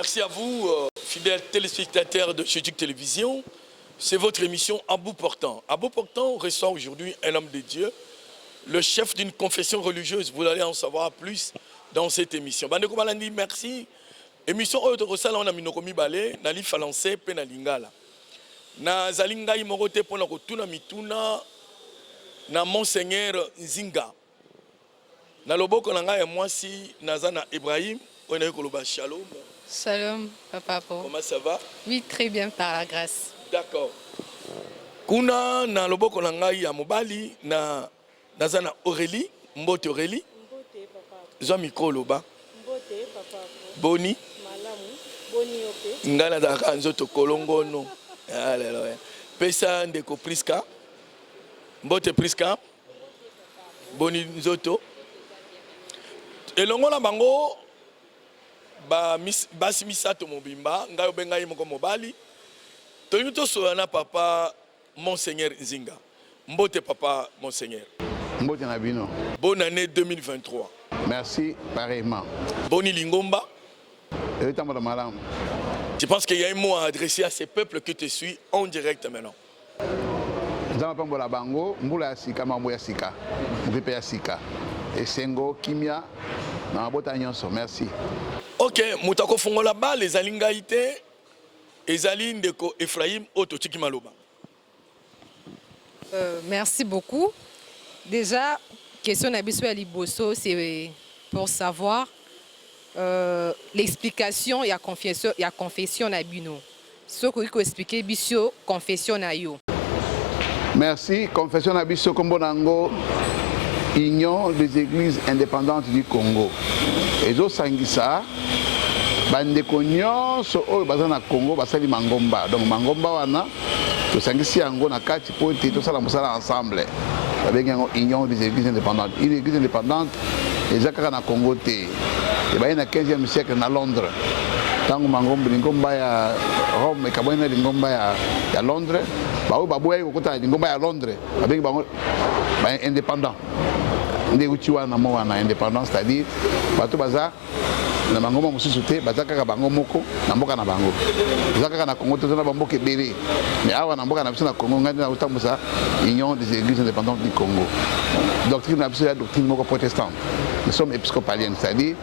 Merci à vous, fidèles téléspectateurs de Chedjuk Télévision. C'est votre émission À bout portant. À bout portant reçoit aujourd'hui un homme de Dieu, le chef d'une confession religieuse. Vous allez en savoir plus dans cette émission. Bandeko Balandi, merci. Émission Oyo Rosala, on a minokomi balé, nali falancé, pe na lingala. Na zalinga imorote pona kotuna mituna na Monseigneur Nzinga. Na loboko na ngai mwasi nazana Ibrahim, on a koloba shalom. Shalom, papa. Comment ça va? Oui, très bien, par la grâce. D'accord. Kuna na loboko na ngai ya mobali na nazana Aurélie, Mbote Aurélie. Mbote papa. Zo micro loba. Mbote papa. Boni. Malamu. Boni ope. Ngana daka nzoto kolongo no. Alléluia. Pesa ndeko Priska. Mbote Priska. Boni nzoto. Elongo na bango basi misato mobimba ngayo bengai moko mobali. Toyuto soana papa Monseigneur Nzinga. Mbote papa Monseigneur. Mbote Nabino. Bonne année 2023. Merci pareillement. Boni Lingomba. Tu penses qu'il y a un mot à adresser à ces peuples que tu suis en direct maintenant? Nzamapambola bango, mbula sika mambo ya sika. Mpepe ya sika. Esengo kimia na mabota nyonso. Merci. OK, mutako fongola ba les alingaite ezali ndeko Ephraim Ototiki Maloba. Merci beaucoup. Déjà, question d'Abisso à Liboso, c'est pour savoir l'explication et la confession d'Abino. Ce que vous expliquez, Bissio, confession d'Ayo. Merci. Confession d'Abisso Kombonango, Union des Églises indépendantes du Congo. Et zo sangisa, bandeko nyonso oyo baza na Congo basali mangomba. Donc mangomba wana to sangisi yango na kati po te to sala musala ensemble. Babengi yango Union des Églises indépendantes. Une église indépendante ezaka na Congo te. Et ba na 15e siècle na Londres. Tango mangomba lingomba ya Rome et kabona lingomba ya Londres. Ba o baboya ko kota lingomba ya Londres. Babengi bango ba indépendant. Nde utiwa na mo wana indépendance, c'est-à-dire bato baza na bango mosusu te bazaka ka bango moko na mboka na bango. Bazaka na Congo te na bamboka ebele. Mais awa na mboka na biso na Congo ngandi na utambusa Union des Églises indépendantes du Congo. Doctrine na biso ya doctrine moko protestante. Nous sommes épiscopaliens, c'est-à-dire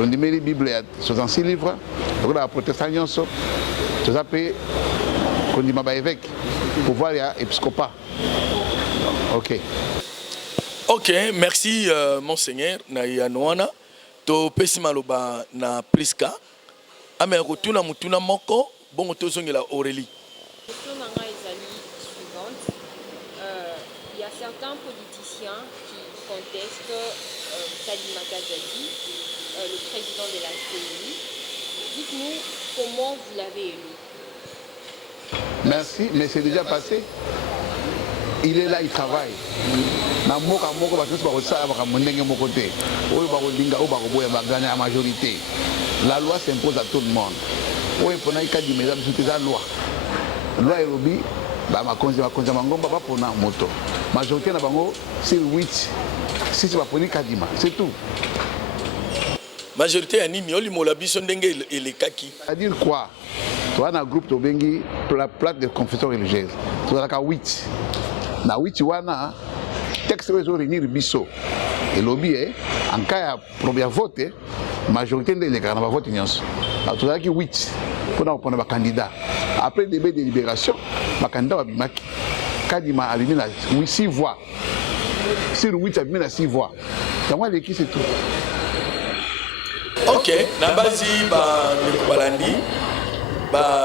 on dit la Bible a 66 livres, donc la protestant nyonso to zape qu'on dit ma évêque pouvoir ya épiscopat. OK. OK, merci Monseigneur na yanwana to pesi maloba na Priska. Ame rotuna mutuna moko bongo tozongela Aurélie. Question nanga ezali suivante. Il y a certains politiciens qui contestent Salima Kazadi, le président de la CENI. Dites-nous comment vous l'avez élu. Merci, mais c'est déjà passé. Il est là, il travaille. Na moka moko ba tous ba kosala ba mondenge moko te. Oyo ba kolinga o ba koboya ba gagner la majorité. La loi s'impose à tout le monde. Oyo pona ikadi mesdames c'est la loi. Loi elobi ba makonzi mangomba ba pona moto. Majorité na bango c'est 8. Si tu vas poni kadima, c'est tout. Majorité ya nini oli mola biso ndenge elekaki. C'est-à-dire quoi? Toi na groupe to bengi la plaque de confession religieuse. Tu as ka 8. Na 8 wana texte va réunir biso et lobby en cas de première vote majorité de les grands vote nyonso tout ça qui 8 pour prendre un candidat après le débat de délibération le candidat va bimaki kadima a na 6 voix sur 8 a na 6 voix donc moi l'équipe c'est tout. OK na basi ba balandi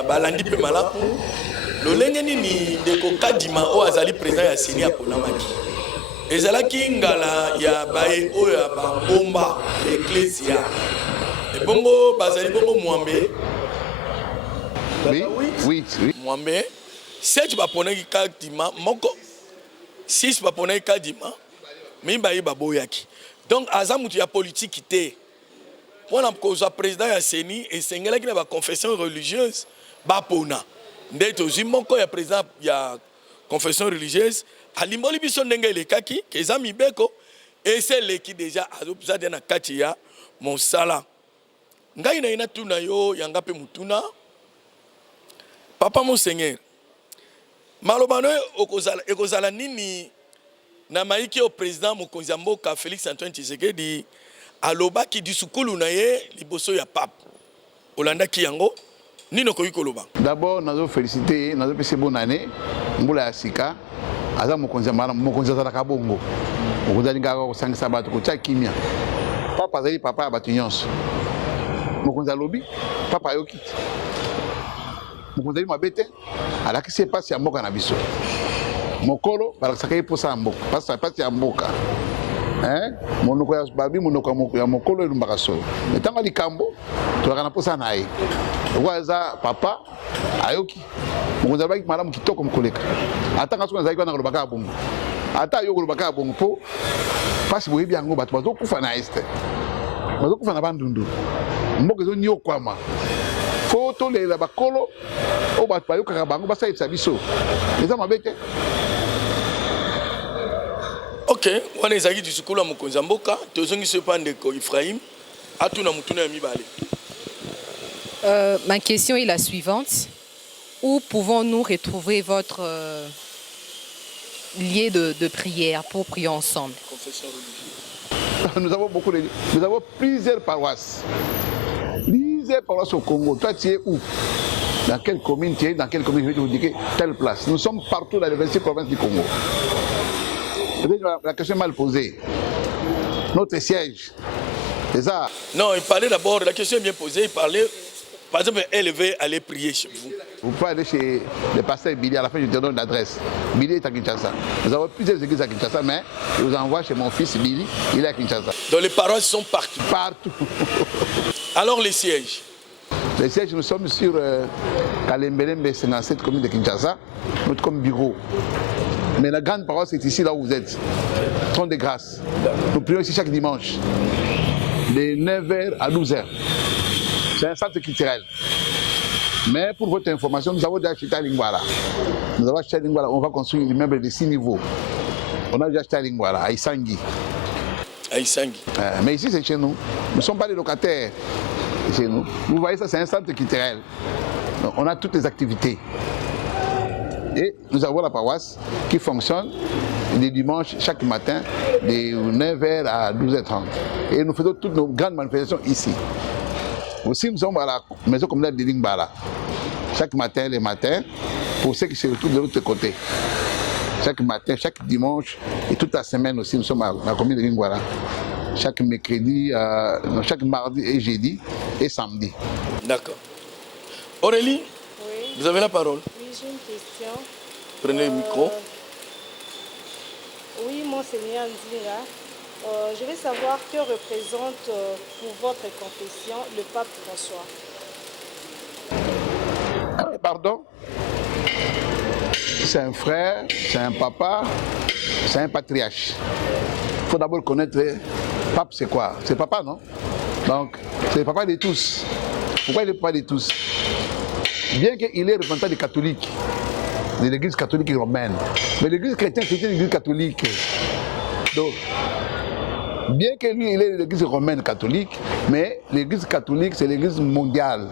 balandi pe malaku lolenge nini ndeko kadima o azali président ya CENI aponamaki ezalaki ngala ya baye oyo ya bambomba ecclesia ebongo bazali bongo mwambe oui mwambe 7 baponaki kadima moko 6 baponaki kadima mibaye baboyaki donc aza mutu ya politique te mpona kozwa président ya CENI esengelaki na baconfession religieuse bapona nde tozwi moko ya président ya confession religieuse alimboli biso ndenge elekaki keza mibeko eseleki déjà azoza te na kati ya mosala ngai na ina tuna yo yanga pe mutuna. Papa Monseigneur, malobano ekozala nini na maiki au président mokonzi mboka Félix Antoine Tshisekedi alobaki disukulu na ye liboso ya pape. Olanda ki yango nino koyi koloba. D'abord nazo féliciter, nazo pese bonne année mbula ya sika. Aza mokonzi mala mokonzi za kabongo. Mokonzi ngaka ko sangisa bato ko tia kimia. Papa azali papa ya bato nyonso. Mokonzi lobi papa yoki. Mokonzi mabete alakisi pasi ya mboka na biso. Mokolo balakisaka ye posa ya mboka, pasi ya mboka. Monoko ya babi monoko ya mokolo elumbaka solo. Etanga likambo tolaka na posa na ye. Okoza papa ayoki. Mokonzi baki malamu kitoko mkoleka. Atanga soko nazali na kolobaka bongo. Ata yo kolobaka bongo po pasi boyebi yango bato bazokufa na este. Bazokufa na bandundu. Mboka zo nyo kwama. Foto lela bakolo o bato bayokaka bango basalisa biso. Eza mabete. Ok, wana ezaki disukulu ya mokonzi ya mboka, tozongisi pa ndeko Ephraim, atuna mutuna ya mibale. Ma question est la suivante. Où pouvons-nous retrouver votre lieu de prière pour prier ensemble? Confession religieuse. Nous avons plusieurs paroisses. Plusieurs paroisses au Congo. Toi, tu es où? Dans quelle commune tu es? Dans quelle commune je vais te vous dire telle place? Nous sommes partout dans les 26 provinces du Congo. La question est mal posée. Notre siège, c'est ça. Non, il parlait d'abord, la question est bien posée, il parlait, par exemple, élevé, aller prier chez vous. Vous pouvez aller chez le pasteur Billy, à la fin je te donne l'adresse. Billy est à Kinshasa. Nous avons plusieurs églises à Kinshasa, mais je vous envoie chez mon fils Billy, il est à Kinshasa. Donc les paroisses sont partout. Partout. Alors les sièges? Les sièges, nous sommes sur Kalembelembe, 57 commune de Kinshasa, notre comme bureau. Mais la grande paroisse est ici, là où vous êtes. Trône de grâce. Nous prions ici chaque dimanche, de 9h à 12h. C'est un centre culturel. Mais pour votre information, nous avons déjà acheté à Lingwala. Nous avons acheté à Lingwala. On va construire un immeuble de 6 niveaux. On a déjà acheté à Lingwala, à Isangi. À Isangi. Mais ici, c'est chez nous. Nous ne sommes pas des locataires chez nous. Vous voyez, ça, c'est un centre culturel. Donc, on a toutes les activités. Et nous avons la paroisse qui fonctionne les dimanches, chaque matin, de 9h à 12h30. Et nous faisons toutes nos grandes manifestations ici. Aussi, nous sommes à la maison communale de Lingbala. Chaque matin, les matins, pour ceux qui se retrouvent de l'autre côté. Chaque matin, chaque dimanche et toute la semaine aussi, nous sommes à la commune de Lingbala. Chaque mercredi, chaque mardi et jeudi et samedi. D'accord. Aurélie, oui. Vous avez la parole. Oui, j'ai une question. Prenez le micro. Oui, Monseigneur Nzinga. Je vais savoir que représente pour votre confession le pape François. Pardon? C'est un frère, c'est un papa, c'est un patriarche. Il faut d'abord connaître pape, c'est quoi? C'est papa, non? Donc, c'est le papa de tous. Pourquoi il est le papa de tous? Bien qu'il est représentant des catholiques, de l'église catholique romaine, mais l'église chrétienne, c'est une église catholique. Donc, bien que lui, il est de l'église romaine catholique, mais l'église catholique, c'est l'église mondiale.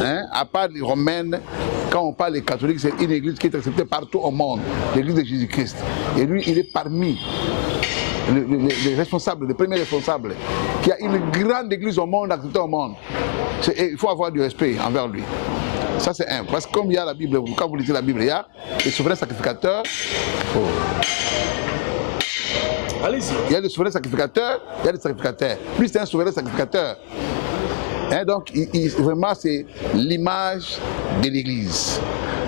Hein? À part les romaines, quand on parle des catholiques, c'est une église qui est acceptée partout au monde, l'église de Jésus-Christ. Et lui, il est parmi les responsables, les premiers responsables, qui a une grande église au monde, acceptée au monde. Il faut avoir du respect envers lui. Ça, c'est un. Parce que comme il y a la Bible, quand vous lisez la Bible, il y a les souverains sacrificateurs. Allez-y. Il y a des souverains sacrificateurs, il y a des sacrificateurs. Lui, c'est un souverain sacrificateur. Hein, donc, vraiment, c'est l'image de l'Église.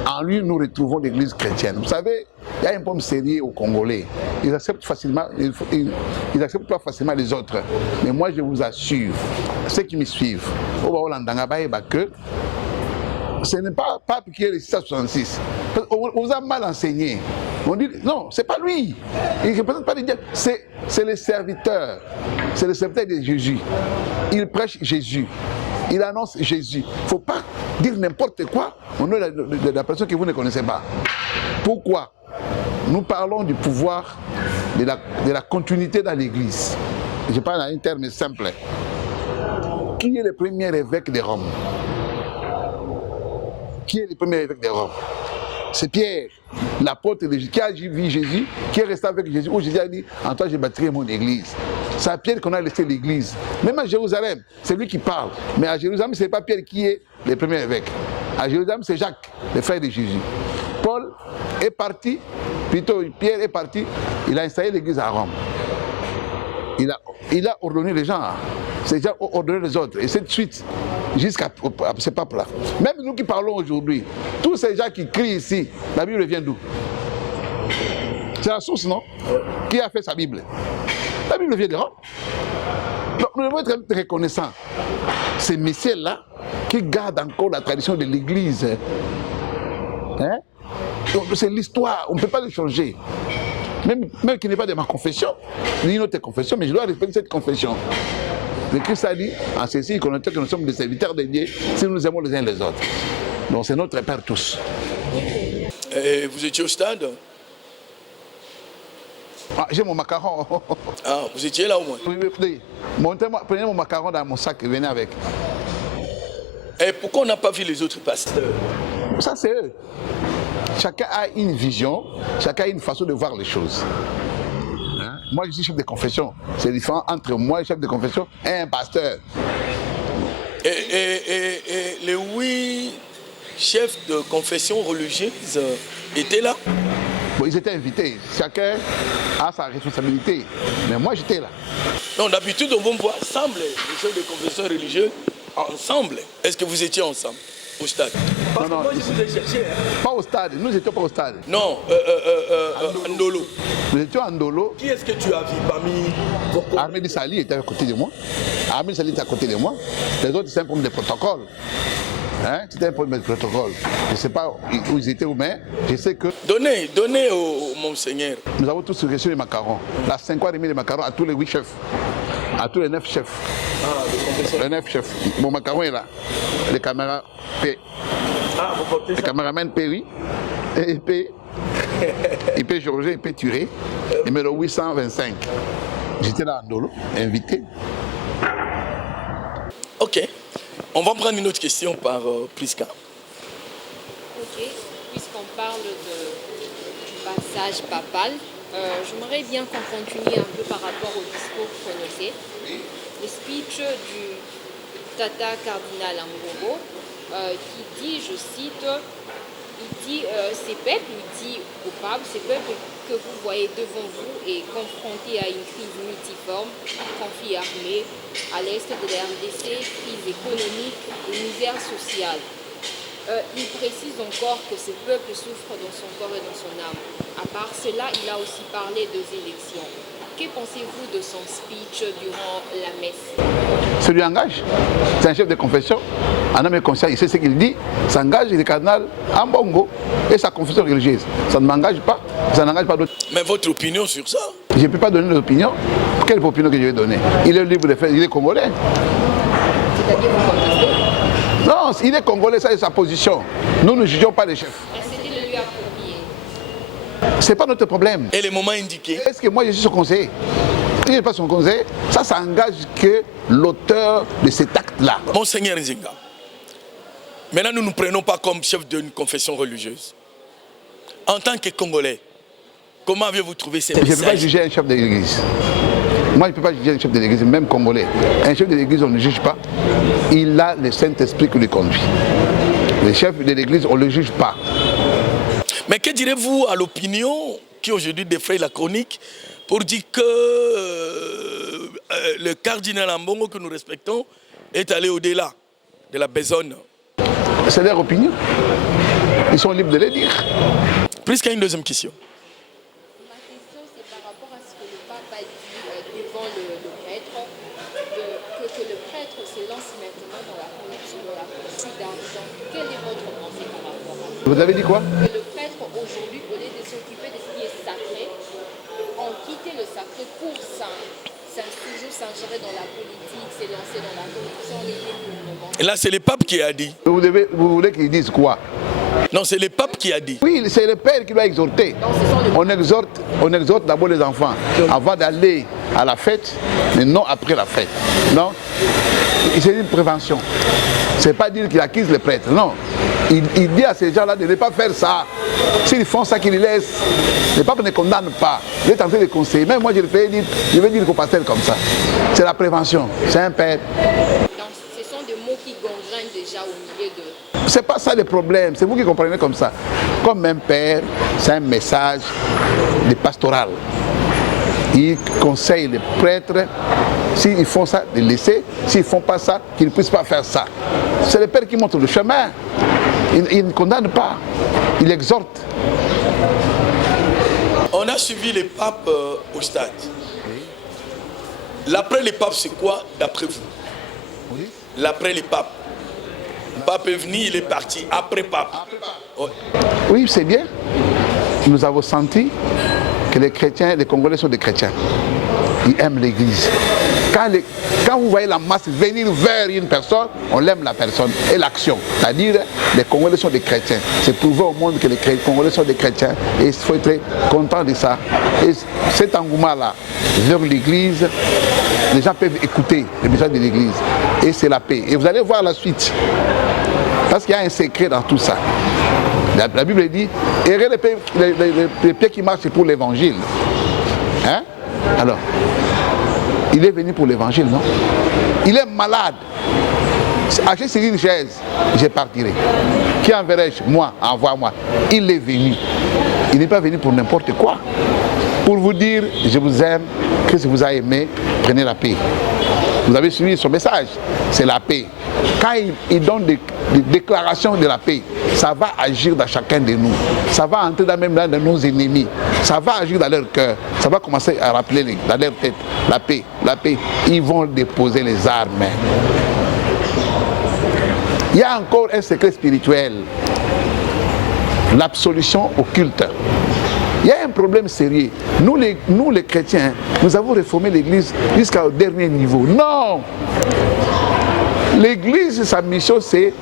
En lui, nous retrouvons l'Église chrétienne. Vous savez, il y a un problème sérieux aux Congolais. Ils acceptent facilement, ils acceptent pas facilement les autres. Mais moi, je vous assure, ceux qui me suivent, que ce n'est pas Pape qui est le 666. On vous a mal enseigné. On dit, non, c'est pas lui. Il ne représente pas les diables. C'est le serviteur. C'est le serviteur de Jésus. Il prêche Jésus. Il annonce Jésus. Il ne faut pas dire n'importe quoi au nom de la personne que vous ne connaissez pas. Pourquoi? Nous parlons du pouvoir de la continuité dans l'Église. Je parle en un terme simple. Qui est le premier évêque de Rome? Qui est le premier évêque de Rome? C'est Pierre, l'apôtre de Jésus, qui a vu Jésus, qui est resté avec Jésus, où Jésus a dit, en toi je bâtirai mon église. C'est à Pierre qu'on a laissé l'église. Même à Jérusalem, c'est lui qui parle. Mais à Jérusalem, ce n'est pas Pierre qui est le premier évêque. À Jérusalem, c'est Jacques, le frère de Jésus. Paul est parti, plutôt Pierre est parti, il a installé l'église à Rome. Il a ordonné les gens, ces gens ont ordonné les autres, et cette suite, jusqu'à ce pape-là. Même nous qui parlons aujourd'hui, tous ces gens qui crient ici, la Bible vient d'où? C'est la source, non? Qui a fait sa Bible? La Bible vient de Rome. Donc nous devons être reconnaissants. Ces messieurs-là, qui gardent encore la tradition de l'Église, hein? C'est l'histoire, on ne peut pas le changer. Même qui n'est pas de ma confession, ni notre confession, mais je dois respecter cette confession. Le Christ a dit, en ceci, que nous sommes des serviteurs de Dieu, si nous nous aimons les uns les autres. Donc c'est notre Père tous. Et vous étiez au stade? Ah, j'ai mon macaron. Ah, vous étiez là au moins? Oui, prenez mon macaron dans mon sac et venez avec. Et pourquoi on n'a pas vu les autres pasteurs? Ça, c'est eux. Chacun a une vision, chacun a une façon de voir les choses. Hein? Moi, je suis chef de confession. C'est différent entre moi, chef de confession, et un pasteur. Et les 8 chefs de confession religieuse étaient là? Bon, ils étaient invités. Chacun a sa responsabilité. Mais moi, j'étais là. Non, d'habitude, on voit ensemble les chefs de confession religieuse ensemble. Est-ce que vous étiez ensemble au stade? Parce que moi, je vous ai cherché. Hein. Pas au stade. Nous n'étions pas au stade. Non, Ndolo. Nous étions à Ndolo. Qui est-ce que tu as vu parmi vos collègues? Ahmed Sali était à côté de moi. Ahmed Sali était à côté de moi. Les autres, c'est un problème de protocole. Hein? C'était un problème de protocole. Je ne sais pas où ils étaient, mais je sais que... Donnez au Monseigneur. Nous avons tous reçu les macarons. La 5 fois remis les macarons à tous les 8 chefs. À tous les 9 chefs. Les 9 chefs. Mon macaron est là. Les caméras P. Ah, vous portez ça? Le caméraman P, oui. Et P. Il peut Georges, il peut Turé. Numéro 825. J'étais là à Ndolo, invité. Ok. On va prendre une autre question par Prisca. Ok. Puisqu'on parle du passage papal, j'aimerais bien qu'on continue un peu par rapport au discours prononcé. Le speech du Tata Cardinal Ambongo, qui dit, je cite, il dit, ces peuples, il dit au pape, ces peuples que vous voyez devant vous et confrontés à une crise multiforme, conflit armé, à l'est de la RDC, crise économique et misère sociale. Il précise encore que ces peuples souffrent dans son corps et dans son âme. À part cela, il a aussi parlé des élections. Que pensez-vous de son speech durant la messe? Ça lui engage. C'est un chef de confession. Un homme conscient, il sait ce qu'il dit. Ça engage le cardinal Ambongo et sa confession religieuse. Ça ne m'engage pas, ça n'engage pas d'autres. Mais votre opinion sur ça? Je ne peux pas donner d'opinion. Quelle opinion que je vais donner? Il est libre de faire, il est congolais. C'est-à-dire vous contestez? Non, il est congolais, ça c'est sa position. Nous ne jugeons pas les chefs. C'était le lui approprié. Ce n'est pas notre problème. Et les moments indiqués? Est-ce que moi je suis son conseiller? Si je n'ai pas son conseiller, ça engage que l'auteur de cet acte-là. Monseigneur Nzinga, maintenant nous ne nous prenons pas comme chef d'une confession religieuse. En tant que Congolais, comment avez-vous trouvé ces Je ne peux pas messages? juger un chef de l'église. Moi, je ne peux pas juger un chef de l'église, même congolais. Un chef de l'église, on ne juge pas. Il a le Saint-Esprit qui le conduit. Le chef de l'église, on ne le juge pas. Mais que direz-vous à l'opinion qui aujourd'hui défraye la chronique pour dire que le cardinal Ambongo que nous respectons est allé au-delà de la besogne? C'est leur opinion. Ils sont libres de le dire. Plus qu'à une deuxième question. Ma question, c'est par rapport à ce que le pape a dit devant le prêtre, que le prêtre se lance maintenant dans la corruption, dans la poursuite d'argent. Quelle est votre pensée par rapport à ça? Vous avez dit quoi? Que le prêtre, aujourd'hui, au lieu de s'occuper de ce qui est sacré, ont quitté le sacré pour toujours s'ingérer dans la politique, se lancer dans la corruption, les détournements. Et là, c'est le pape qui a dit. Vous voulez qu'ils disent quoi? Non, c'est le pape qui a dit. Oui, c'est le père qui doit exhorter. On exhorte d'abord les enfants avant d'aller à la fête, mais non après la fête. Non, c'est une prévention. C'est pas dire qu'il accuse les prêtres, non. Il dit à ces gens-là de ne pas faire ça. S'ils font ça, qu'ils les laissent. Le pape ne condamne pas. Il est en train de conseiller. Même moi, je vais dire qu'au pasteur comme ça. C'est la prévention. C'est un père. Donc, ce sont des mots qui gangrènent déjà au milieu de... C'est pas ça le problème. C'est vous qui comprenez comme ça. Comme un père, c'est un message de pastoral. Il conseille les prêtres, s'ils font ça, de laisser. S'ils ne font pas ça, qu'ils ne puissent pas faire ça. C'est le père qui montre le chemin. Il ne condamne pas, il exhorte. On a suivi les papes au stade. L'après les papes, c'est quoi d'après vous? L'après les papes. Le pape est venu, il est parti. Après pape. Oui, c'est bien. Nous avons senti que les chrétiens, les Congolais sont des chrétiens. Ils aiment l'église. Quand vous voyez la masse venir vers une personne, on aime la personne et l'action. C'est-à-dire, les Congolais sont des chrétiens. C'est prouvé au monde que les Congolais sont des chrétiens. Et il faut être content de ça. Et cet engouement-là, vers l'église, les gens peuvent écouter le message de l'église. Et c'est la paix. Et vous allez voir la suite. Parce qu'il y a un secret dans tout ça. La Bible dit, errez les pieds qui marchent pour l'évangile. Hein? Alors, il est venu pour l'évangile, non? Il est malade. Achetez sur une chaise, je partirai. Qui enverrai-je? Moi, envoie-moi. Il est venu. Il n'est pas venu pour n'importe quoi. Pour vous dire, je vous aime, que si vous avez aimé, prenez la paix. Vous avez suivi son message, c'est la paix. Quand il donne des déclarations de la paix, ça va agir dans chacun de nous. Ça va entrer même dans nos ennemis. Ça va agir dans leur cœur. Ça va commencer à rappeler dans leur tête la paix, la paix. Ils vont déposer les armes. Il y a encore un secret spirituel. L'absolution occulte. Il y a un problème sérieux. Nous les chrétiens, nous avons réformé l'Église jusqu'au dernier niveau. Non! L'Église, sa mission, c'est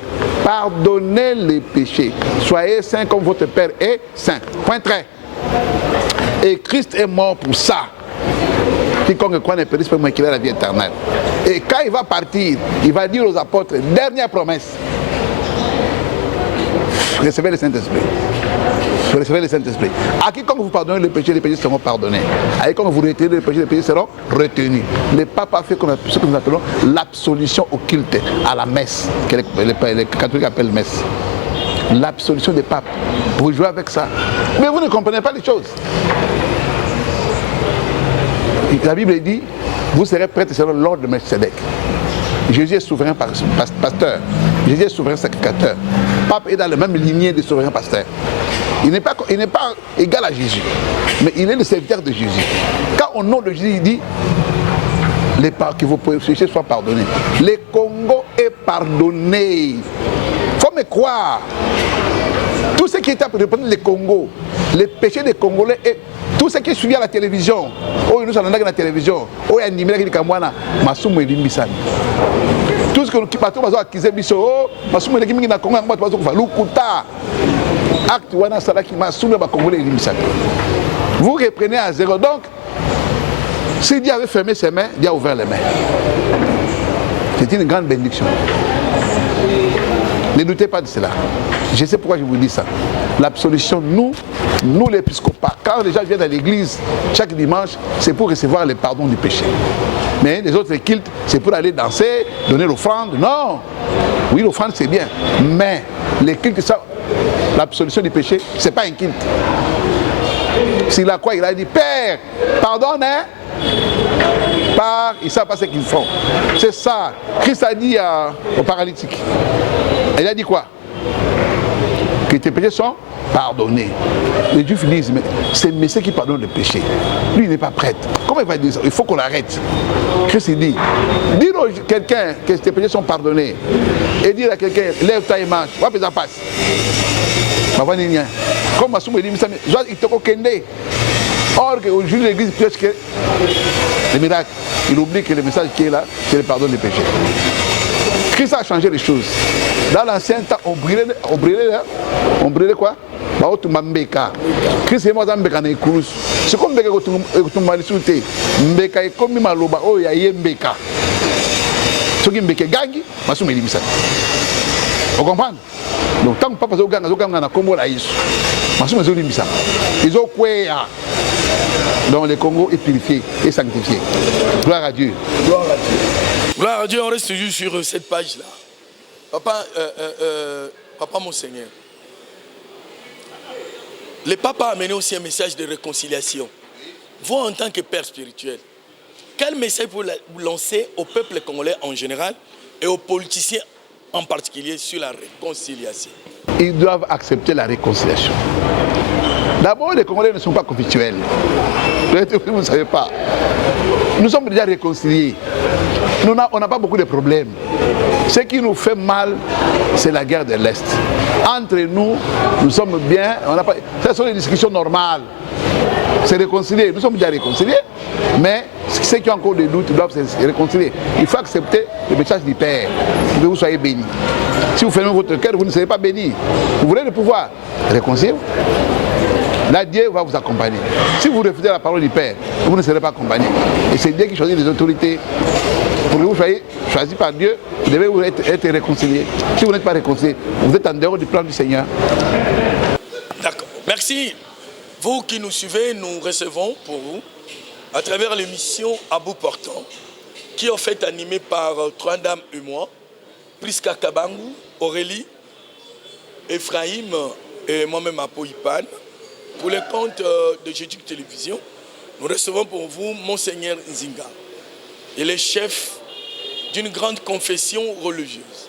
pardonner les péchés. Soyez saints comme votre Père est saint. Point très. Et Christ est mort pour ça. Quiconque croit ne périsse pas, mais qu'il ait la vie éternelle. Et quand il va partir, il va dire aux apôtres, dernière promesse. Recevez le Saint-Esprit. Recevez le Saint-Esprit. À quiconque vous pardonnez les péchés seront pardonnés. À quiconque vous retenez les péchés seront retenus. Le pape a fait ce que nous appelons l'absolution occulte à la messe, que les catholiques appellent messe. L'absolution des papes. Vous jouez avec ça. Mais vous ne comprenez pas les choses. La Bible dit, vous serez prêtres selon l'ordre de Melchisedec. Jésus est souverain pasteur. Jésus est souverain sacrificateur. Le pape est dans la même lignée de souverain pasteur. Il n'est pas égal à Jésus, mais il est le serviteur de Jésus. Quand au nom de Jésus, il dit que vos péchés soient pardonnés. Le Congo est pardonné. Il faut me croire. Tout ce qui est à reprendre le Congo, les péchés des Congolais, et tout ce qui est suivi à la télévision, nous allons à la télévision, tout ce que nous avons accusé, vous reprenez à zéro. Donc, si Dieu avait fermé ses mains, Dieu a ouvert les mains. C'est une grande bénédiction. Ne doutez pas de cela. Je sais pourquoi je vous dis ça. L'absolution, nous l'épiscopat, quand les gens viennent à l'église chaque dimanche, c'est pour recevoir le pardon du péché. Mais les autres cultes, c'est pour aller danser, donner l'offrande. Non. Oui, l'offrande, c'est bien. Mais les cultes, ça, l'absolution du péché, c'est pas un culte. S'il a quoi, il a dit, Père, pardonne, hein? Ils ne savent pas ce qu'ils font. C'est ça. Christ a dit au paralytique. Il a dit quoi? Que tes péchés sont pardonnés. Les Juifs disent, mais c'est le Messie qui pardonne le péché. Lui, il n'est pas prêtre. Comment il va dire ça? Il faut qu'on l'arrête. Christ dit, dire à quelqu'un que tes péchés sont pardonnés et dire à quelqu'un, lève-toi et marche. Va faire ça passe. Comme Massoum dit, il te kende. Or, aujourd'hui, l'église prêche que les miracles. Il oublie que le message qui est là, c'est le pardon des péchés. Christ a changé les choses. Dans l'ancien temps, on brûlait quoi? Christ est mort dans Mbeka na Ikurus. C'est comme Mbeka kotumba lisute. Mbeka est comme maloba oh ya Mbeka. Ce qui Mbeka gangi, masuma elimisa. Vous comprenez? Donc tant que papa zoganga na Congo la Yesu. Masuma elimisa. Ils ont quoi? Donc le Congo est purifié et sanctifié. Gloire à Dieu. Gloire à Dieu. Gloire à Dieu, on reste toujours sur cette page-là. Papa Monseigneur, le Papa a amené aussi un message de réconciliation. Vous, en tant que père spirituel, quel message vous lancez au peuple congolais en général et aux politiciens en particulier sur la réconciliation? Ils doivent accepter la réconciliation. D'abord, les Congolais ne sont pas conflictuels. Vous ne savez pas. Nous sommes déjà réconciliés. On n'a pas beaucoup de problèmes. Ce qui nous fait mal, c'est la guerre de l'Est. Entre nous, nous sommes bien. Ce sont des discussions normales. C'est réconcilié. Nous sommes déjà réconciliés. Mais ceux qui ont encore des doutes doivent se réconcilier. Il faut accepter le message du Père. Que vous soyez bénis. Si vous fermez votre cœur, vous ne serez pas bénis. Vous voulez le pouvoir, réconciliez-vous. Là, Dieu va vous accompagner. Si vous refusez la parole du Père, vous ne serez pas accompagné. Et c'est Dieu qui choisit les autorités. Pour que vous soyez choisis par Dieu, vous devez être réconciliés. Si vous n'êtes pas réconciliés, vous êtes en dehors du plan du Seigneur. D'accord. Merci. Vous qui nous suivez, nous recevons pour vous, à travers l'émission À bout portant, qui est en fait animée par trois dames et moi, Priska Kabangu, Aurélie, Ephraim et moi-même Apoïpan. Pour le compte de Jésus Télévision, nous recevons pour vous Monseigneur Nzinga. Il est chef d'une grande confession religieuse.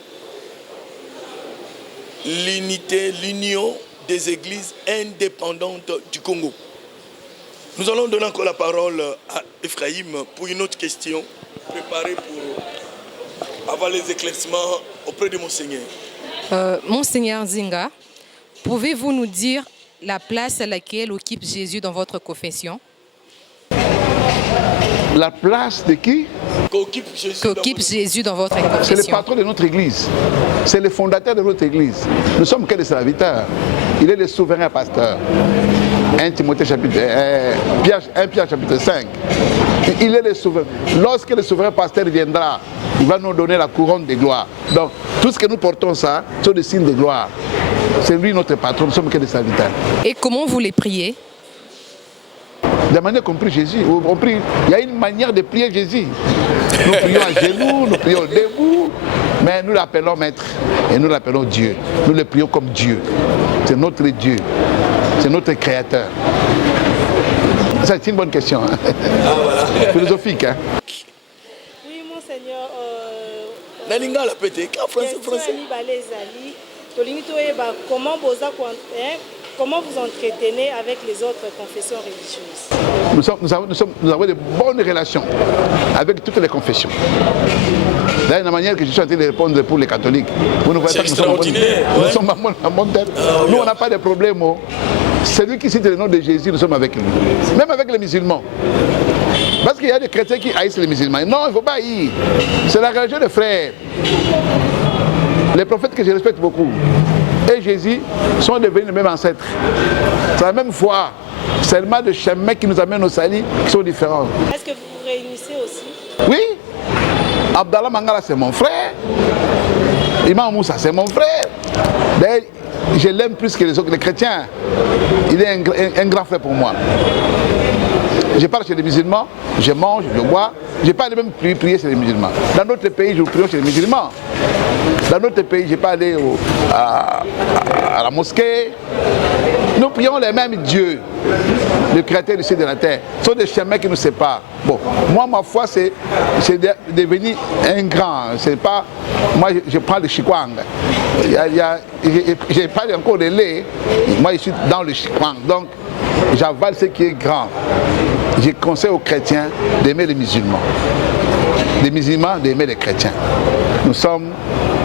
L'union des églises indépendantes du Congo. Nous allons donner encore la parole à Ephraim pour une autre question préparée pour avoir les éclaircissements auprès de Monseigneur. Monseigneur Nzinga, pouvez-vous nous dire la place à laquelle occupe Jésus dans votre confession? La place de qui? Qu'occupe Jésus dans votre confession? C'est le patron de notre église. C'est le fondateur de notre église. Nous sommes que des serviteurs. Il est le souverain pasteur. 1 Timothée chapitre 1 Pierre chapitre 5. Il est le souverain. Lorsque le souverain pasteur viendra, il va nous donner la couronne de gloire. Donc, tout ce que nous portons, ça, sont des signes de gloire. C'est lui notre patron, nous sommes que des serviteurs. Et comment vous les priez? De la manière qu'on prie Jésus. Il y a une manière de prier Jésus. Nous prions à genoux, nous prions debout, mais nous l'appelons maître et nous l'appelons Dieu. Nous le prions comme Dieu. C'est notre Dieu. C'est notre créateur. C'est une bonne question. Hein? Ah, voilà. Philosophique. Hein? Oui, Monseigneur. Comment vous entretenez avec les autres confessions religieuses? Nous avons de bonnes relations avec toutes les confessions. Là, la manière que je suis en train de répondre pour les catholiques. Vous ne voyez pas que nous sommes en bonne tête. Nous, on n'a pas de problème. Celui qui cite le nom de Jésus, nous sommes avec lui. Même avec les musulmans. Parce qu'il y a des chrétiens qui haïssent les musulmans. Non, il ne faut pas haïr. C'est la religion des frères. Les prophètes que je respecte beaucoup et Jésus sont devenus les mêmes ancêtres. C'est la même foi. Seulement des chemins qui nous amènent au salut qui sont différents. Est-ce que vous vous réunissez aussi? Oui. Abdallah Mangala, c'est mon frère. Imam Moussa, c'est mon frère. D'ailleurs, je l'aime plus que les autres, les chrétiens. Il est un grand frère pour moi. Je parle chez les musulmans, je mange, je bois. Je n'ai pas même prier chez les musulmans. Dans notre pays, je prie chez les musulmans. Dans notre pays, je n'ai pas allé à la mosquée. Nous prions les mêmes dieux, le créateur du ciel et de la terre. Ce sont des chemins qui nous séparent. Bon, moi, ma foi, c'est devenir un grand. C'est pas, moi, je prends le chikwang. Je n'ai pas encore de lait. Moi, je suis dans le chikwang. Donc, j'avale ce qui est grand. Je conseille aux chrétiens d'aimer les musulmans. Les musulmans d'aimer les chrétiens. Nous sommes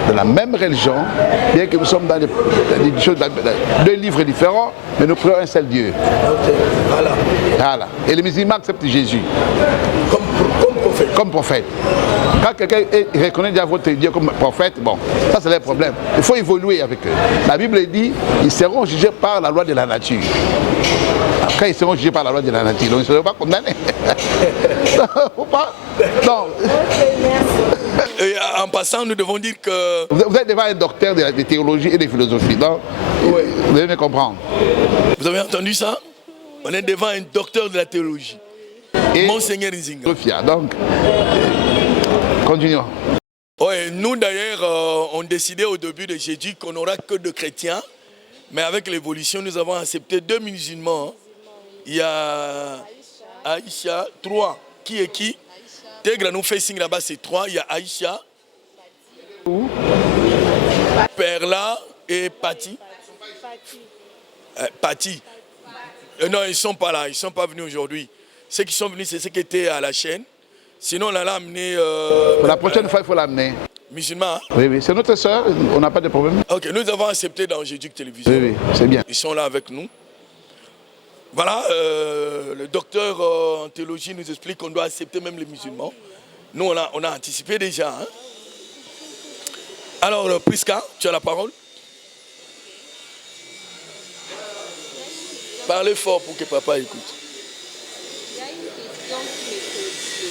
de la même religion, bien que nous sommes dans deux livres différents, mais nous prions un seul Dieu. Okay. Voilà. Voilà. Et les musulmans acceptent Jésus. Comme prophète. Comme prophète. Quand quelqu'un reconnaît déjà votre Dieu comme prophète, bon, ça c'est le problème. Il faut évoluer avec eux. La Bible dit, ils seront jugés par la loi de la nature. Quand ils seront jugés par la loi de la nature, donc ils ne seront pas condamnés. Faut pas. Non. Et en passant, nous devons dire que... Vous êtes devant un docteur de théologie et de philosophie, donc vous devez me comprendre. Vous avez entendu ça? On est devant un docteur de la théologie. Et Monseigneur Nzinga. Donc, continuons. Ouais, nous d'ailleurs, on décidait au début de Jésus qu'on n'aura que de chrétiens. Mais avec l'évolution, nous avons accepté 2 musulmans. Il y a Aïcha, 3. Qui est qui? Tègre nous fait signe là-bas, c'est 3. Il y a Aïcha, Perla et Pati. Pati. Non, ils ne sont pas là, ils ne sont pas venus aujourd'hui. Ceux qui sont venus, c'est ceux qui étaient à la chaîne. Sinon, on allait amener... la prochaine fois, il faut l'amener. Musulmans. Hein? Oui, oui, c'est notre soeur, on n'a pas de problème. Ok, nous avons accepté dans Jésus Télévision. Oui, oui, c'est bien. Ils sont là avec nous. Voilà, le docteur en théologie nous explique qu'on doit accepter même les musulmans. Nous, on a anticipé déjà. Hein? Alors, Prisca, tu as la parole. Parlez fort pour que papa écoute. Il y a une question qui me préoccupe.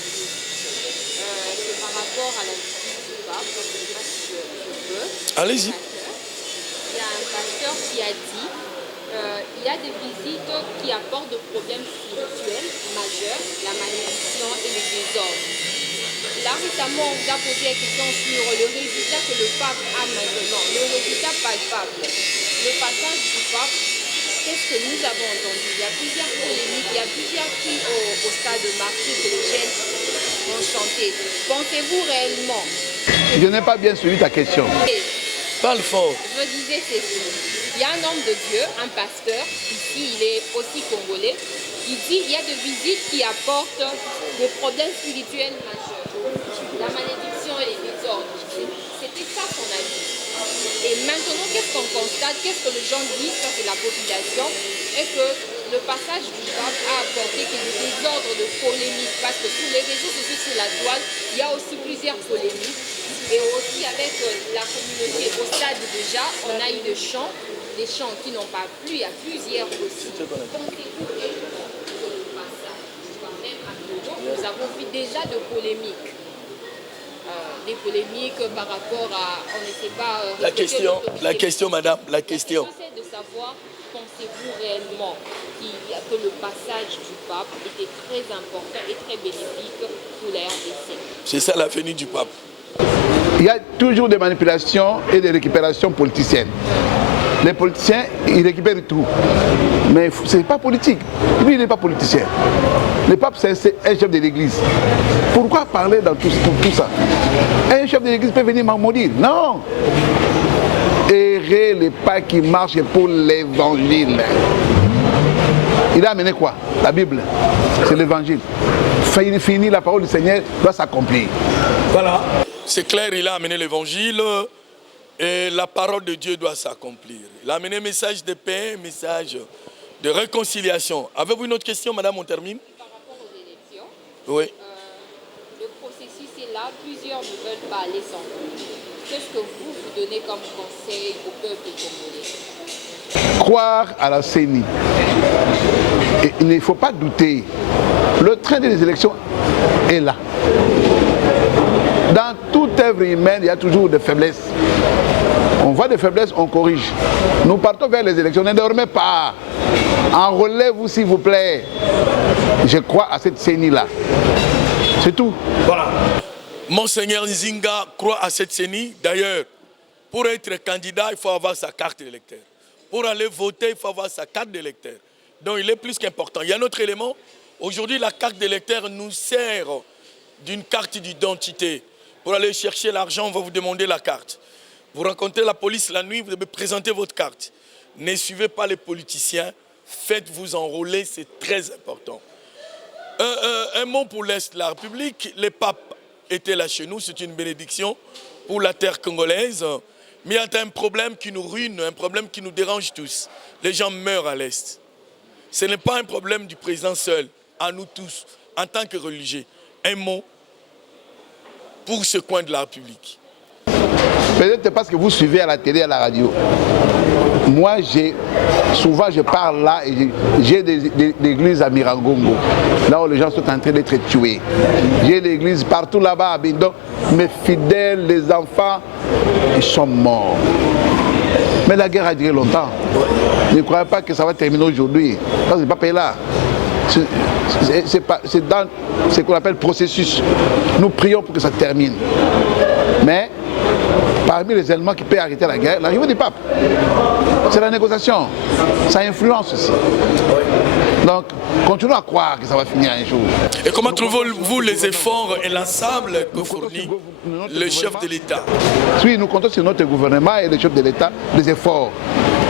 C'est par rapport à la visite du pape. Je ne sais pas si je peux. Allez-y. Il y a un pasteur qui a dit il y a des visites qui apportent des problèmes spirituels majeurs, la malédiction et le désordre. Là, récemment, on vous a posé la question sur le résultat que le pape a maintenant, le résultat palpable. Le passage du pape, qu'est-ce que nous avons entendu? Il y a plusieurs polémiques, il y a plusieurs cris au stade de martyr que les jeunes ont chanté. Pensez-vous réellement? Je n'ai pas bien suivi ta question. Parle fort. Je disais ceci. Il y a un homme de Dieu, un pasteur, ici il est aussi congolais, il dit il y a des visites qui apportent des problèmes spirituels majeurs, la malédiction et les désordres. C'était ça son avis. Et maintenant, qu'est-ce qu'on constate, qu'est-ce que les gens disent, ça c'est la population, est que le passage du pape a apporté que des désordres de polémiques, parce que sur les réseaux sociaux, sur la toile, il y a aussi plusieurs polémiques. Et aussi avec la communauté au stade déjà, on a eu des chants qui n'ont pas plu, il y a plusieurs aussi. Pensez-vous que le passage, quand même à Togo, nous avons vu déjà de polémiques. Des polémiques par rapport à, on ne sait pas... La question, madame, la question. C'est de savoir, pensez-vous réellement que le passage du pape était très important et très bénéfique pour la RDC? C'est ça la venue du pape. Il y a toujours des manipulations et des récupérations politiciennes. Les politiciens, ils récupèrent tout. Mais ce n'est pas politique. Lui, il n'est pas politicien. Le pape, c'est un chef de l'église. Pourquoi parler dans tout ça? Un chef de l'église peut venir m'en maudire. Non. Errer les pas qui marchent pour l'évangile. Il a amené quoi? La Bible. C'est l'évangile. Fini, la parole du Seigneur doit s'accomplir. Voilà. C'est clair, il a amené l'évangile et la parole de Dieu doit s'accomplir. Il a amené un message de paix, un message de réconciliation. Avez-vous une autre question, madame, on termine? Par rapport aux élections, oui. Le processus est là, plusieurs ne veulent pas aller sans vous. Qu'est-ce que vous donnez comme conseil au peuple congolais? Croire à la CENI. Et il ne faut pas douter. Le train des élections est là. Dans toute œuvre humaine, il y a toujours des faiblesses. On voit des faiblesses, on corrige. Nous partons vers les élections. Ne dormez pas. Enrôlez-vous, s'il vous plaît. Je crois à cette CENI-là. C'est tout. Voilà. Monseigneur Nzinga croit à cette CENI. D'ailleurs, pour être candidat, il faut avoir sa carte d'électeur. Pour aller voter, il faut avoir sa carte d'électeur. Donc, il est plus qu'important. Il y a un autre élément. Aujourd'hui, la carte d'électeur nous sert d'une carte d'identité. Pour aller chercher l'argent, on va vous demander la carte. Vous rencontrez la police la nuit, vous devez présenter votre carte. Ne suivez pas les politiciens, faites-vous enrôler, c'est très important. Un mot pour l'Est de la République, les papes étaient là chez nous, c'est une bénédiction pour la terre congolaise. Mais il y a un problème qui nous ruine, un problème qui nous dérange tous. Les gens meurent à l'Est. Ce n'est pas un problème du président seul, à nous tous, en tant que religieux. Un mot pour ce coin de la République? Peut-être parce que vous suivez à la télé, à la radio. Moi, souvent je parle là et j'ai des églises à Mirangongo, là où les gens sont en train d'être tués. J'ai des églises partout là-bas à Bindon. Mes fidèles, les enfants, ils sont morts. Mais la guerre a duré longtemps. Ne croyez pas que ça va terminer aujourd'hui. Ça, c'est pas payé là. C'est dans ce qu'on appelle processus. Nous prions pour que ça termine. Mais parmi les éléments qui peuvent arrêter la guerre, l'arrivée du pape. C'est la négociation. Ça influence aussi. Donc, continuons à croire que ça va finir un jour. Et comment trouvez-vous les efforts et l'ensemble que fournit le chef de l'État? Oui, nous comptons sur notre gouvernement et le chef de l'État, les efforts.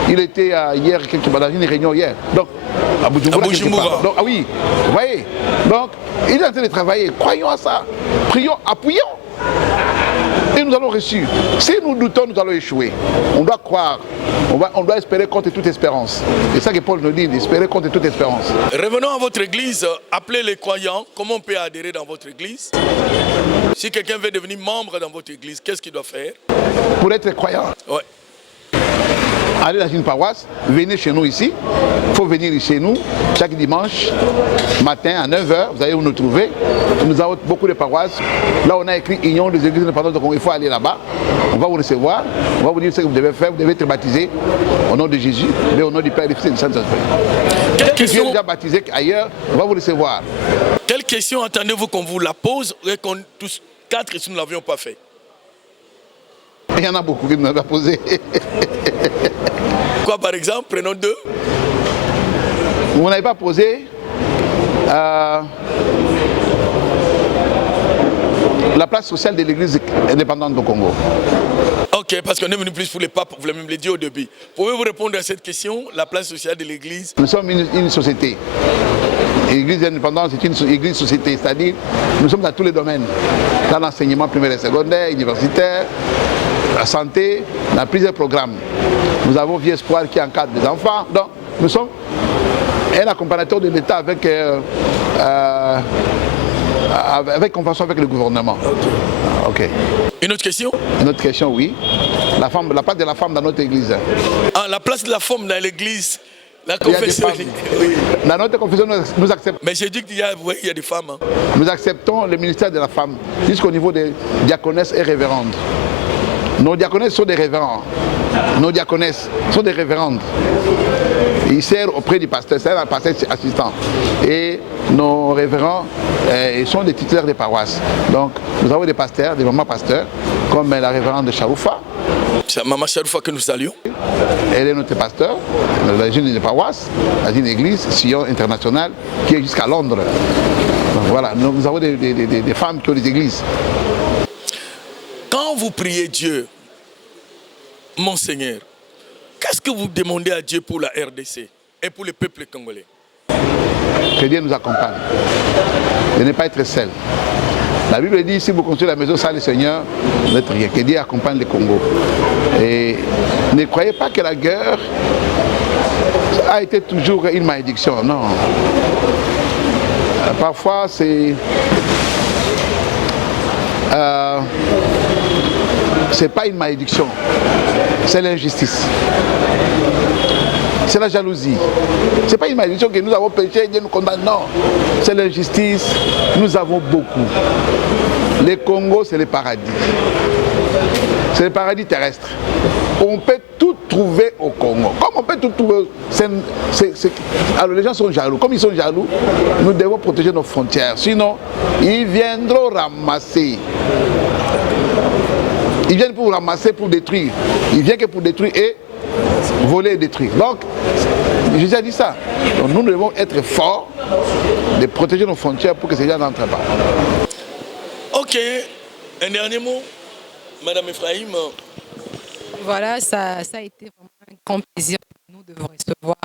Il était hier, dans une réunion hier. Donc, à Bujumbura. Donc, ah oui, vous voyez. Donc, il est en train de travailler. Croyons à ça. Prions, appuyons. Et nous allons réussir. Si nous doutons, nous allons échouer. On doit croire. On doit espérer contre toute espérance. C'est ça que Paul nous dit, espérer contre toute espérance. Revenons à votre église. Appelez les croyants. Comment on peut adhérer dans votre église? Si quelqu'un veut devenir membre dans votre église, qu'est-ce qu'il doit faire? Pour être croyant, ouais. Allez dans une paroisse, venez chez nous ici. Il faut venir chez nous chaque dimanche matin à 9h. Vous allez nous trouver. Nous avons beaucoup de paroisses. Là, on a écrit Union des églises indépendantes. Donc, il faut aller là-bas. On va vous recevoir. On va vous dire ce que vous devez faire. Vous devez être baptisé au nom de Jésus, mais au nom du Père, du Fils et du Saint-Esprit. Si vous êtes déjà baptisé ailleurs, on va vous recevoir. Quelle question attendez-vous qu'on vous la pose et qu'on tous quatre, si nous ne l'avions pas fait? Il y en a beaucoup qui nous l'ont posé. Quoi par exemple? Prenons deux. Vous n'avez pas posé la place sociale de l'église indépendante du Congo. Ok, parce qu'on est venu plus pour les papes, vous voulez même le dire au début. Pouvez-vous répondre à cette question, la place sociale de l'église? Nous sommes une société. L'église indépendante, c'est une église société, c'est-à-dire nous sommes dans tous les domaines. Dans l'enseignement primaire et secondaire, universitaire, la santé, dans plusieurs programmes. Nous avons Vie Espoir qui encadre les enfants. Donc, nous sommes un accompagnateur de l'État avec convention avec le gouvernement. Ok. Une autre question? Une autre question, oui. La place de la femme dans notre église. Ah, la place de la femme dans l'église. La confession. Oui. Dans notre confession, nous acceptons. Mais j'ai dit qu'il y a des femmes. Hein. Nous acceptons le ministère de la femme jusqu'au niveau des diaconesses et révérendes. Nos diaconesses sont des révérends. Nos diaconesses sont des révérendes. Ils servent auprès du pasteur, c'est un pasteur assistant. Et nos révérends ils sont des titulaires des paroisses. Donc nous avons des pasteurs, des mamans pasteurs, comme la révérende Charoufa. C'est Maman Charoufa que nous saluons. Elle est notre pasteur dans une paroisse, dans une église, Sion internationale, qui est jusqu'à Londres. Donc voilà, nous avons des femmes qui ont des églises. Quand vous priez Dieu, mon Seigneur, qu'est-ce que vous demandez à Dieu pour la RDC et pour le peuple congolais? Que Dieu nous accompagne, de ne pas être seul. La Bible dit, si vous construisez la maison sans le Seigneur, vous n'êtes rien. Que Dieu accompagne le Congo. Et ne croyez pas que la guerre a été toujours une malédiction. Non. Parfois, c'est pas une malédiction, c'est l'injustice. C'est la jalousie. Ce n'est pas une malédiction que nous avons péché, Dieu nous condamne. Non, c'est l'injustice. Nous avons beaucoup. Le Congo, c'est le paradis. C'est le paradis terrestre. On peut tout trouver au Congo. Comme on peut tout trouver, alors les gens sont jaloux. Comme ils sont jaloux, nous devons protéger nos frontières. Sinon, ils viendront ramasser. Ils viennent pour ramasser, pour détruire. Ils viennent que pour détruire et voler et détruire. Donc, Jésus a dit ça. Donc, nous devons être forts de protéger nos frontières pour que ces gens n'entrent pas. Ok. Un dernier mot, Madame Ephraim. Voilà, ça a été vraiment un grand plaisir pour nous de vous recevoir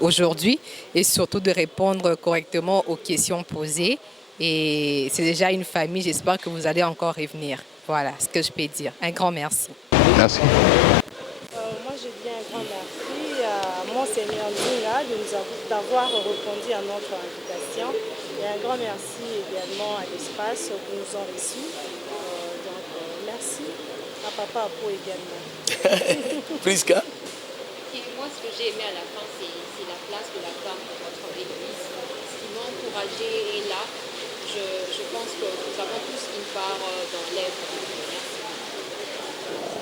aujourd'hui et surtout de répondre correctement aux questions posées. Et c'est déjà une famille, j'espère que vous allez encore revenir. Voilà ce que je peux dire. Un grand merci. Merci. Moi, je dis un grand merci à Monseigneur Nzinga d'avoir répondu à notre invitation. Et un grand merci également à l'espace que nous avons reçu. à Papa Apo également. Prisca? Et moi, ce que j'ai aimé à la fin, c'est la place de la femme dans votre église. Ce qui m'a encouragée est là. Je pense que nous avons tous une part dans l'œuvre. Merci.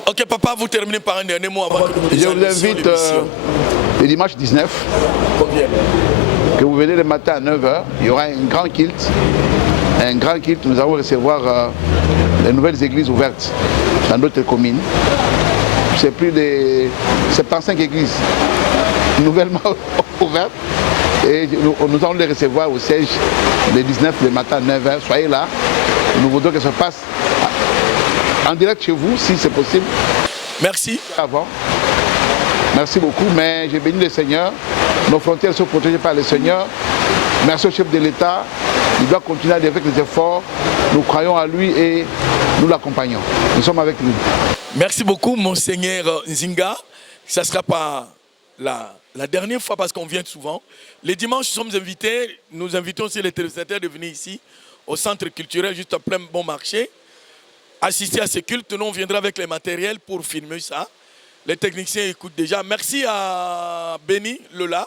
Ok, papa, vous terminez par un dernier mot avant que nous Je disions vous invite le dimanche 19, que vous venez le matin à 9h. Il y aura un grand culte. Un grand culte, nous allons recevoir les nouvelles églises ouvertes dans notre commune. C'est plus de 75 églises nouvellement ouvertes. Et nous allons les recevoir au siège le 19 le matin à 9h. Soyez là. Nous voudrons que ça se passe en direct chez vous, si c'est possible. Merci. Avant. Merci beaucoup, mais j'ai béni le Seigneur. Nos frontières sont protégées par le Seigneur. Merci au chef de l'État. Il doit continuer avec les efforts. Nous croyons à lui et nous l'accompagnons. Nous sommes avec lui. Merci beaucoup, Monseigneur Nzinga. Ça ne sera pas la dernière fois parce qu'on vient souvent. Les dimanches, nous sommes invités. Nous invitons aussi les téléspectateurs de venir ici, au centre culturel, juste en plein bon marché. Assister à ce culte. Nous, on viendra avec les matériels pour filmer ça. Les techniciens écoutent déjà. Merci à Benny Lola,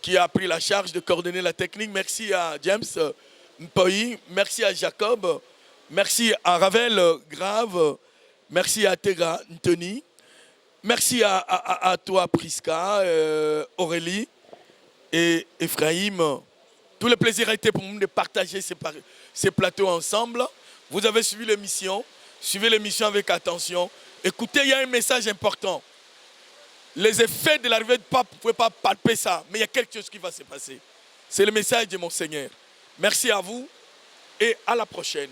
qui a pris la charge de coordonner la technique. Merci à James Mpoyi. Merci à Jacob. Merci à Ravel Grave. Merci à Tega Ntoni. Merci à toi, Prisca, Aurélie et Ephraim. Tout le plaisir a été pour nous de partager ces plateaux ensemble. Vous avez suivi l'émission. Suivez l'émission avec attention. Écoutez, il y a un message important. Les effets de l'arrivée du pape, vous ne pouvez pas palper ça, mais il y a quelque chose qui va se passer. C'est le message de Monseigneur. Merci à vous et à la prochaine.